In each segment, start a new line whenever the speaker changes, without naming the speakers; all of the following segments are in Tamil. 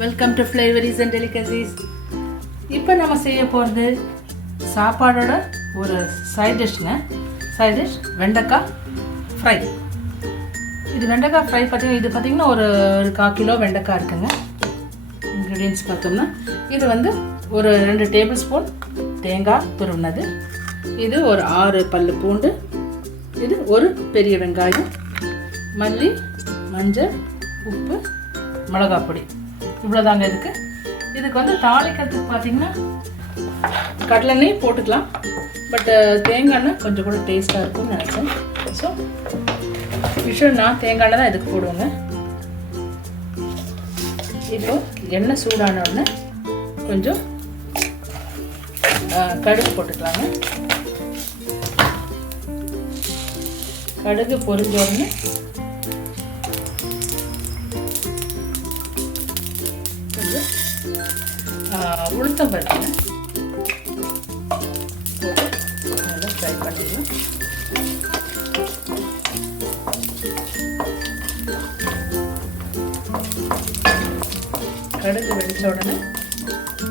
Welcome to flavours and delicacies இப்போ நம்ம செய்ய போகிறது சாப்பாடோட ஒரு சைட் டிஷ்ங்க சைட் டிஷ் வெண்டைக்காய் ஃப்ரை இது வெண்டைக்காய் ஃப்ரை பார்த்தீங்கன்னா இது பார்த்தீங்கன்னா ஒரு ஒரு கால் கிலோ வெண்டைக்காய் இருக்குங்க. இன்க்ரீடியன்ஸ் பார்த்தோம்னா இது வந்து ஒரு ரெண்டு டேபிள் ஸ்பூன் தேங்காய் துருவினது. இது ஒரு ஆறு பல்லு பூண்டு. இது ஒரு பெரிய வெங்காயம். மல்லி மஞ்சள் உப்பு மிளகாப்பொடி இவ்வளோதாங்க இதுக்கு. இதுக்கு வந்து தாளிக்கிறதுக்கு பார்த்தீங்கன்னா கடலெண்ணெய் போட்டுக்கலாம். பட் தேங்காய் எண்ணெய் கொஞ்சம் கூட டேஸ்ட்டாக இருக்கும்னு நினச்சேன் ஸோ விஷயம் நான் தேங்காய் எண்ணெய் தான் இதுக்கு போடுவேங்க. இப்போ எண்ணெய் சூடான உடனே கொஞ்சம் கடுகு போட்டுக்கலாங்க. கடுகு பொரிஞ்ச உடனே உளுத்தம் பருப்பு. நல்லா ஃப்ரை பண்ணிடலாம். கடுகு வெடித்த உடனே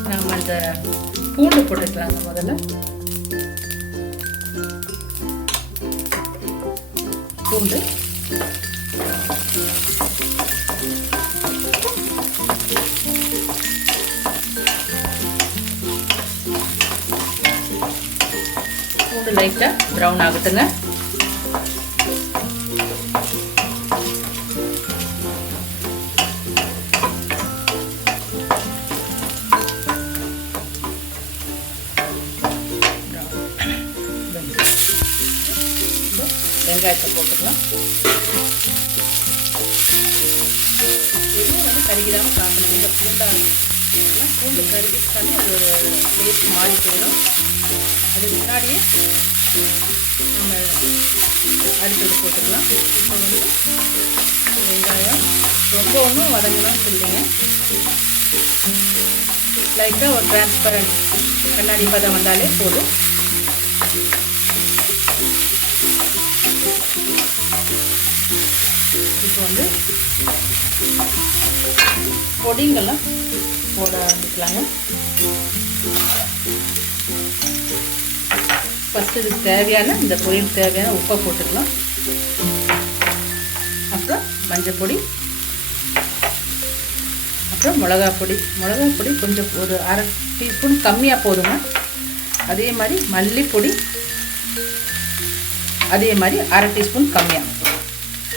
நாம் அந்த பூண்டு போட்டுக்கலாங்க முதல்ல. பூண்டு. லைட்டாக ப்ரௌன் ஆகட்டுங்க. வெங்காயத்தை போட்டுக்கலாம். எதுவும் வந்து கருகிடாமல் பார்க்கணும் இந்த பூண்டா எல்லாம் பூண்டு கருகிட்டாலே அது ஒரு டேஸ்ட் மாறி போயிடும் அதுக்கு முன்னாடியே நம்ம அடுத்தது போட்டுக்கலாம் இப்போ வந்து வெங்காயம் ரொம்ப ஒன்றும் வதங்கணும்னு சொல்லுங்க லைட்டாக ஒரு டிரான்ஸ்பரண்ட் கண்ணாடி பதம் வந்தாலே போதும் இப்போ வந்து பொடிங்கெல்லாம் போட ஆரம்பிக்கலாங்க. ஃபஸ்ட்டு இதுக்கு தேவையான இந்த பொரியலுக்கு தேவையான உப்பை போட்டுக்கலாம். அப்புறம் மஞ்சள் பொடி. அப்புறம் மிளகா பொடி. மிளகா பொடி கொஞ்சம் ஒரு அரை டீஸ்பூன் கம்மியாக போதுங்க அதே மாதிரி மல்லிப்பொடி. அதே மாதிரி அரை டீஸ்பூன் கம்மியாக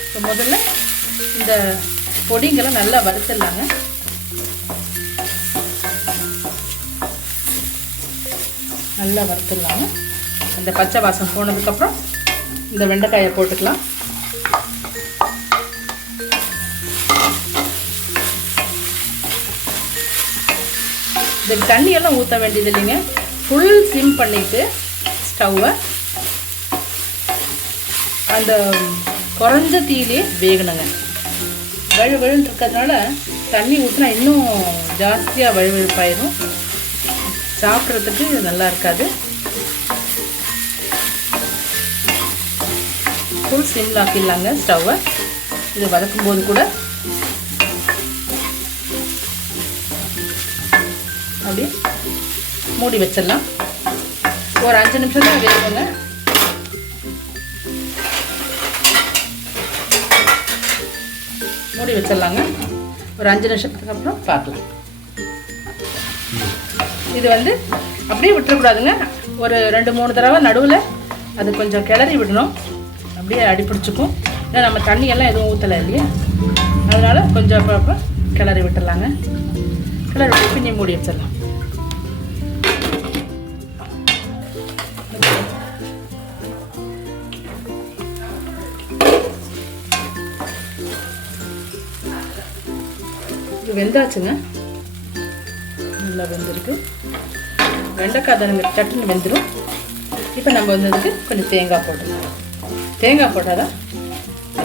இப்போ முதல்ல இந்த பொடிங்களை நல்லா வறுத்துடலாங்க. நல்லா வறுத்துடலாம். அந்த பச்சை வாசம் போனதுக்கப்புறம் இந்த வெண்டைக்காயை போட்டுக்கலாம். இதுக்கு தண்ணியெல்லாம் ஊற்ற வேண்டியது இல்லைங்க. ஃபுல் சிம் பண்ணிவிட்டு ஸ்டவ்வை அந்த குறைஞ்ச தீயிலே வேகணுங்க. வழுவழுன்னு இருக்கிறதுனால தண்ணி ஊற்றினா இன்னும் ஜாஸ்தியாக வழுவழுப்பாயிடும் சாப்பிட்றதுக்கு இது நல்லா இருக்காது. ஃபுல் சிம்மில் ஆக்கிடலாங்க ஸ்டவ்வை இது வதக்கும் போது கூட. அப்படியே மூடி வச்சிடலாம். ஒரு அஞ்சு நிமிஷம் தான் வேகுங்க மூடி வச்சிடலாங்க. ஒரு அஞ்சு நிமிஷத்துக்கு அப்புறம் பார்க்கலாம். இது வந்து அப்படியே விட்டுறக்கூடாதுங்க. ஒரு ரெண்டு மூணு தடவை நடுவில் அது கொஞ்சம் கிளறி விடணும். அப்படியே அடிப்பிடிச்சிக்கும். ஏன்னா நம்ம தண்ணியெல்லாம் எதுவும் ஊற்றலை இல்லையா? அதனால் கொஞ்சம் அப்போ அப்போ கிளறி விட்டுடலாங்க கிளறி விட்டு பின்னி மூடி வச்சிடலாம். இது வெந்தாச்சுங்க. நல்லா வெந்திருக்கு. வெண்டைக்காய் தானுங்க சட்டுன்னு வெந்துடும் இப்போ நம்ம வந்து அதுக்கு கொஞ்சம் தேங்காய் போட்டுக்கலாம் தேங்காய் போட்டால் தான்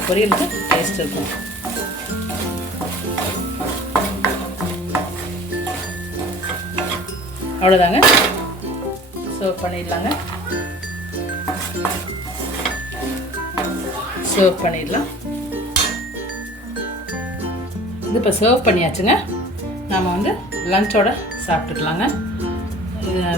பொரியலுக்கு டேஸ்ட் இருக்கும். அவ்வளோதாங்க சர்வ் பண்ணிடலாங்க. சர்வ் பண்ணிடலாம். இது இப்போ சர்வ் பண்ணியாச்சுங்க. நாம் வந்து லஞ்சோட சாப்பிட்டுக்கலாங்க.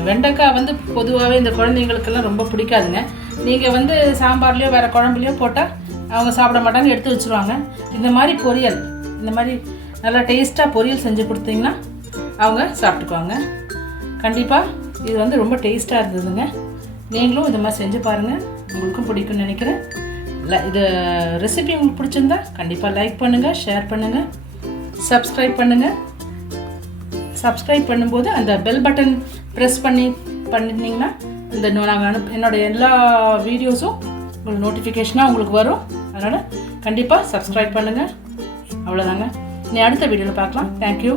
வெண்டைக்காய் வந்து பொதுவாகவே இந்த குழந்தைங்களுக்கெல்லாம் ரொம்ப பிடிக்காதுங்க. நீங்கள் வந்து சாம்பார்லேயோ வேறு குழம்புலையோ போட்டால் அவங்க சாப்பிட மாட்டாங்க எடுத்து வச்சுருவாங்க. இந்த மாதிரி பொரியல் இந்த மாதிரி நல்லா டேஸ்ட்டாக பொரியல் செஞ்சு கொடுத்தீங்கன்னா அவங்க சாப்பிட்டுக்குவாங்க. கண்டிப்பாக இது வந்து ரொம்ப டேஸ்ட்டாக இருந்ததுங்க. நீங்களும் இந்த மாதிரி செஞ்சு பாருங்கள் உங்களுக்கும் பிடிக்கும்னு நினைக்கிறேன். ல- இது ரெசிபி உங்களுக்கு பிடிச்சிருந்தா கண்டிப்பாக லைக் பண்ணுங்கள் ஷேர் பண்ணுங்கள் சப்ஸ்கிரைப் பண்ணுங்கள் சப்ஸ்கிரைப் பண்ணும்போது அந்த பெல் பட்டன் ப்ரெஸ் பண்ணி பண்ணிட்டீங்கன்னா இந்த நாங்கள் அனுப் என்னோட எல்லா வீடியோஸும் உங்களுக்கு நோட்டிஃபிகேஷனாக உங்களுக்கு வரும். அதனால் கண்டிப்பாக சப்ஸ்கிரைப் பண்ணுங்கள் அவ்வளோதாங்க நீ அடுத்த வீடியோவில் பார்க்கலாம். தேங்க்யூ